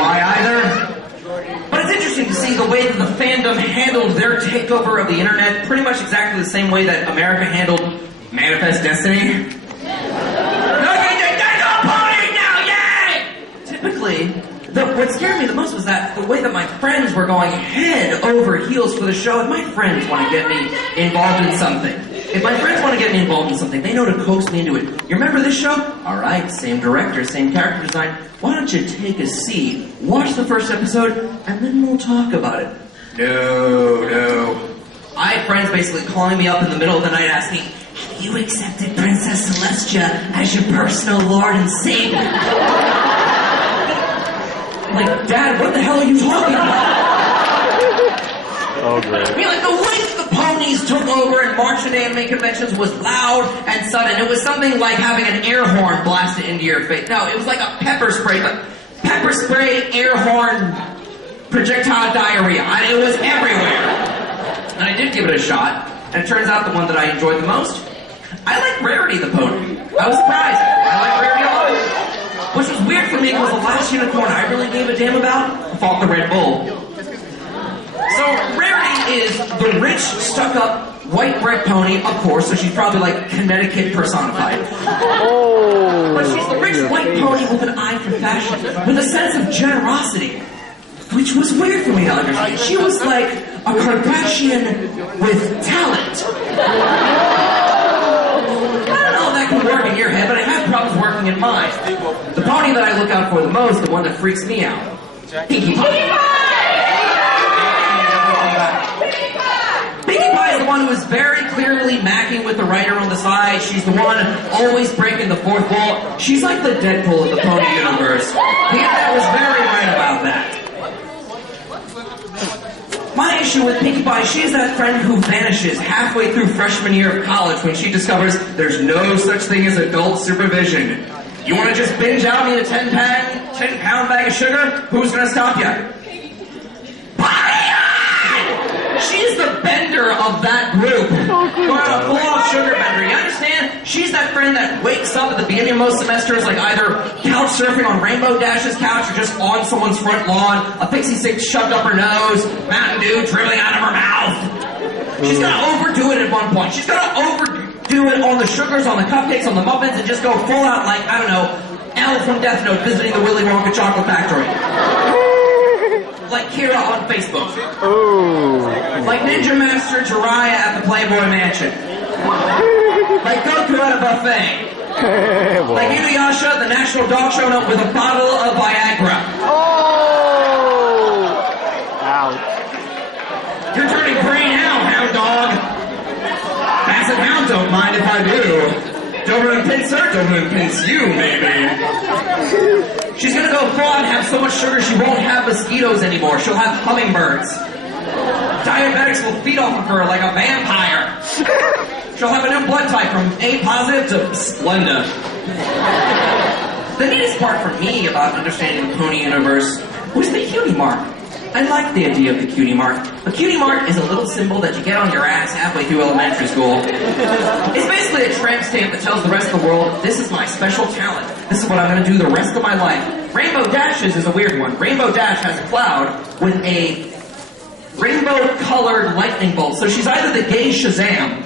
why either. But it's interesting to see the way that the fandom handled their takeover of the internet pretty much exactly the same way that America handled Manifest Destiny. Typically, what scared me the most was that the way that my friends were going head over heels for the show, and my friends want to get me involved in something. If my friends want to get me involved in something, they know to coax me into it. You remember this show? Alright, same director, same character design. Why don't you take a seat, watch the first episode, and then we'll talk about it. No. I had friends basically calling me up in the middle of the night asking, have you accepted Princess Celestia as your personal lord and savior? I'm like, Dad, what the hell are you talking about? Oh, great. I mean, like, the way the ponies took over and marched at anime conventions was loud and sudden. It was something like having an air horn blasted into your face. No, it was like a pepper spray, but pepper spray, air horn, projectile diarrhea. It was everywhere. And I did give it a shot, and it turns out the one that I enjoyed the most, I like Rarity the pony. I was surprised. I like Rarity a lot. Which was weird for me because the last unicorn I really gave a damn about fought the Red Bull. So Rarity is the rich, stuck-up, white bread pony, of course, so she's probably like Connecticut personified. But she's the rich white pony with an eye for fashion, with a sense of generosity, which was weird for me to understand. She was like a Kardashian with talent. I don't know if that can work in your head, but I have problems working in mine. The pony that I look out for the most, the one that freaks me out, Pinkie Pie. Pinkie Pie is the one who is very clearly macking with the writer on the side. She's the one always breaking the fourth wall. She's like the Deadpool of the pony universe. The internet was very right about that. My issue with Pinkie Pie, she is that friend who vanishes halfway through freshman year of college when she discovers there's no such thing as adult supervision. You want to just binge out and eat a 10-pound bag of sugar? Who's going to stop you? She's the bender of that group. Or a full-on sugar bender. You understand? She's that friend that wakes up at the beginning of most semesters like either couch surfing on Rainbow Dash's couch or just on someone's front lawn, a pixie stick shoved up her nose, Mountain Dew dribbling out of her mouth. She's gonna overdo it at one point. She's gonna overdo it on the sugars, on the cupcakes, on the muffins, and just go full out like, I don't know, Elle from Death Note visiting the Willy Wonka chocolate factory. Like Kira on Facebook. Ooh. Like Ninja Master Jiraiya at the Playboy Mansion. Like Goku at a buffet. Like Inuyasha at the National Dog Show up with a bottle of Viagra. Oh! Ouch. You're turning green now, hound dog. Basset hound don't mind if I do. Doberman pincer, Doberman pins you, maybe. She's gonna go full and have so much sugar she won't have mosquitoes anymore. She'll have hummingbirds. Diabetics will feed off of her like a vampire. She'll have a new blood type from A positive to Splenda. The neatest part for me about understanding the pony universe was the cutie mark. I like the idea of the cutie mark. A cutie mark is a little symbol that you get on your ass halfway through elementary school. It's basically a tramp stamp that tells the rest of the world, this is my special talent. This is what I'm going to do the rest of my life. Rainbow Dashes is a weird one. Rainbow Dash has a cloud with a rainbow-colored lightning bolt. So she's either the gay Shazam,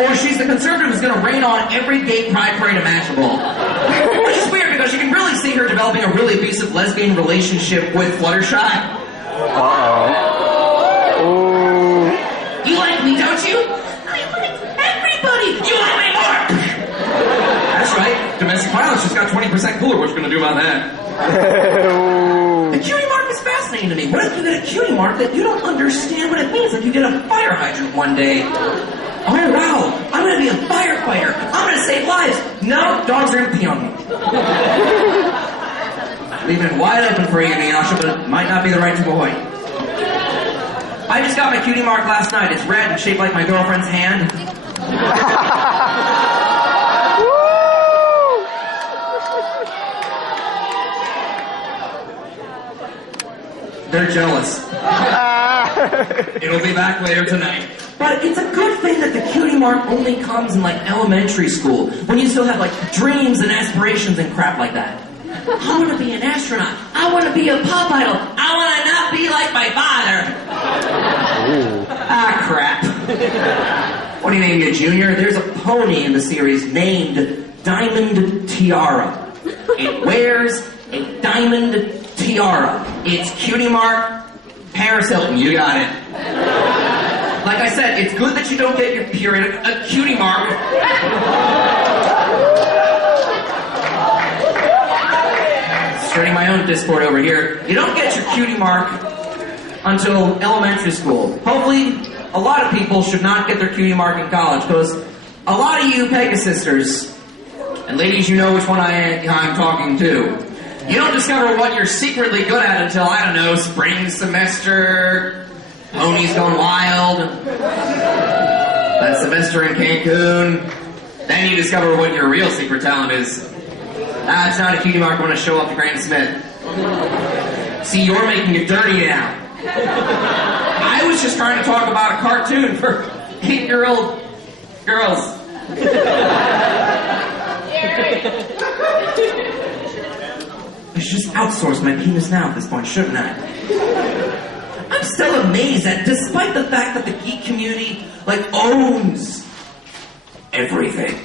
or she's the conservative who's going to rain on every gay pride parade imaginable. Which is weird because you can really see her developing a really abusive lesbian relationship with Fluttershy. You like me, don't you? I like everybody. You like me more. That's right. Domestic violence just got 20% cooler. What you going to do about that? The cutie mark is fascinating to me. What if you get a cutie mark that you don't understand what it means? Like you get a fire hydrant one day. Oh, wow, I'm going to be a firefighter. I'm going to save lives. No, dogs are going to pee on me. Leaving it wide open for you, Inuyasha, but it might not be the right boy. I just got my cutie mark last night. It's red and shaped like my girlfriend's hand. They're jealous. It'll be back later tonight. But it's a good thing that the cutie mark only comes in like elementary school, when you still have like dreams and aspirations and crap like that. I want to be an astronaut. I want to be a pop idol. I want to not be like my father. Ah, crap. What do you name your junior? There's a pony in the series named Diamond Tiara. It wears a diamond tiara. It's Cutie Mark, Paris Hilton. You got it. Like I said, it's good that you don't get your period a Cutie Mark. Starting my own Discord over here. You don't get your Cutie Mark until elementary school. Hopefully, a lot of people should not get their Cutie Mark in college, because a lot of you Pegasus sisters, and ladies, you know which one I'm talking to, you don't discover what you're secretly good at until, I don't know, spring semester, ponies going wild, that semester in Cancun. Then you discover what your real secret talent is. It's not a Cutie Mark, I want to show up to Granny Smith. See, you're making it dirty now. I was just trying to talk about a cartoon for 8-year-old girls. I should just outsource my penis now at this point, shouldn't I? I'm still amazed that despite the fact that the geek community, owns everything.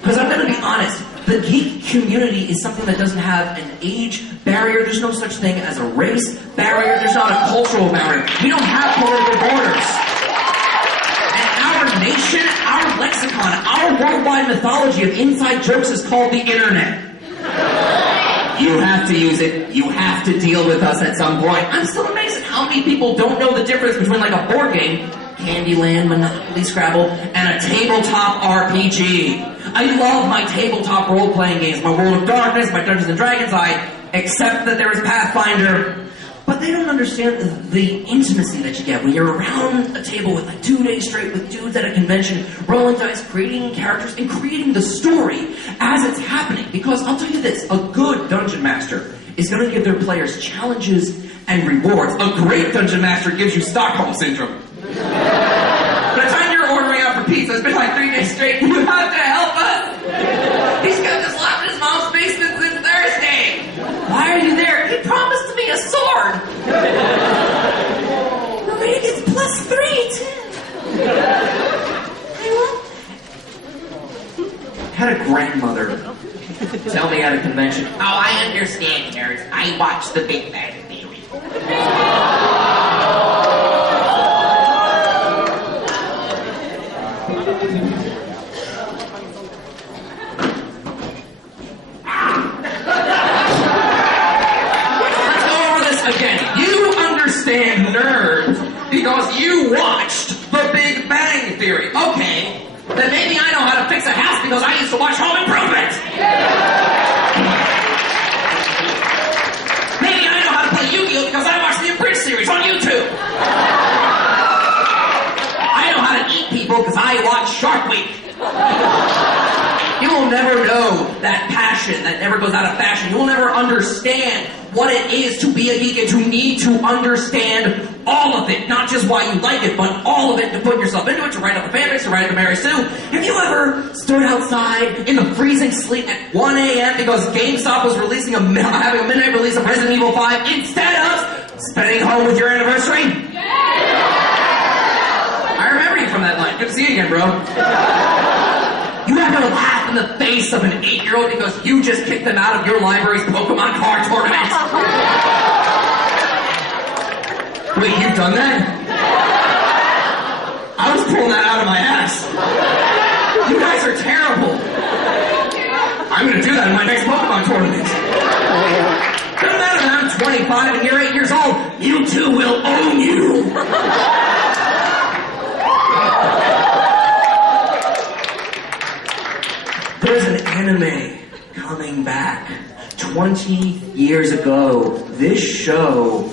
Because I'm going to be honest, the geek community is something that doesn't have an age barrier. There's no such thing as a race barrier. There's not a cultural barrier. We don't have political borders. And our nation, our lexicon, our worldwide mythology of inside jokes is called the internet. You have to use it. You have to deal with us at some point. I'm still amazed at how many people don't know the difference between a board game, Candyland, Monopoly, Scrabble, and a tabletop RPG. I love my tabletop role-playing games, my World of Darkness, my Dungeons & Dragons. I accept that there is Pathfinder. But they don't understand the intimacy that you get when you're around a table with 2 days straight with dudes at a convention, rolling dice, creating characters, and creating the story as it's happening. Because I'll tell you this, a good dungeon master is going to give their players challenges and rewards. A great dungeon master gives you Stockholm Syndrome. By the time you're ordering out for pizza, it's been 3 days straight. You have to help us. He's got this locked in his mom's basement since Thursday. Why are you there? He promised me a sword. Maria gets +3 too. I had a grandmother tell me at a convention, "Oh, I understand, Harris. I watched The Big Bang Theory." Nerds, because you watched The Big Bang Theory. Okay, then maybe I know how to fix a house because I used to watch Home Improvement. Maybe I know how to play Yu-Gi-Oh because I watched the Abridged series on YouTube. I know how to eat people because I watch Shark Week. You will never know that passion that never goes out of fashion. You will never understand what it is to be a geek and to need to understand all of it. Not just why you like it, but all of it, to put yourself into it, to write up a fanfic, to write up a Mary Sue. Have you ever stood outside in the freezing sleet at 1 a.m. because GameStop was releasing having a midnight release of Resident Evil 5 instead of spending home with your anniversary? I remember you from that line. Good to see you again, bro. You have to laugh in the face of an 8-year-old because you just kicked them out of your library's Pokemon card tournament. Wait, you've done that? I was pulling that out of my ass. You guys are terrible. I'm going to do that in my next Pokemon tournament. Doesn't matter that I'm 25 and you're 8 years old. You two will own you. There's an anime coming back. 20 years ago, this show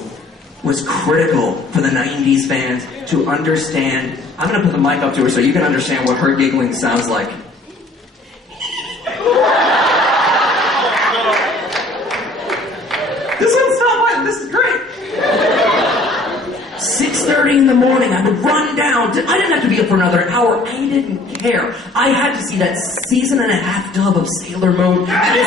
was critical for the 90s fans to understand. I'm going to put the mic up to her so you can understand what her giggling sounds like. This one's not mine. This is great. 6:30 in the morning, I would run down. I didn't have to be up for another hour. I didn't care. I had to see that season and a half dub of Sailor Moon. And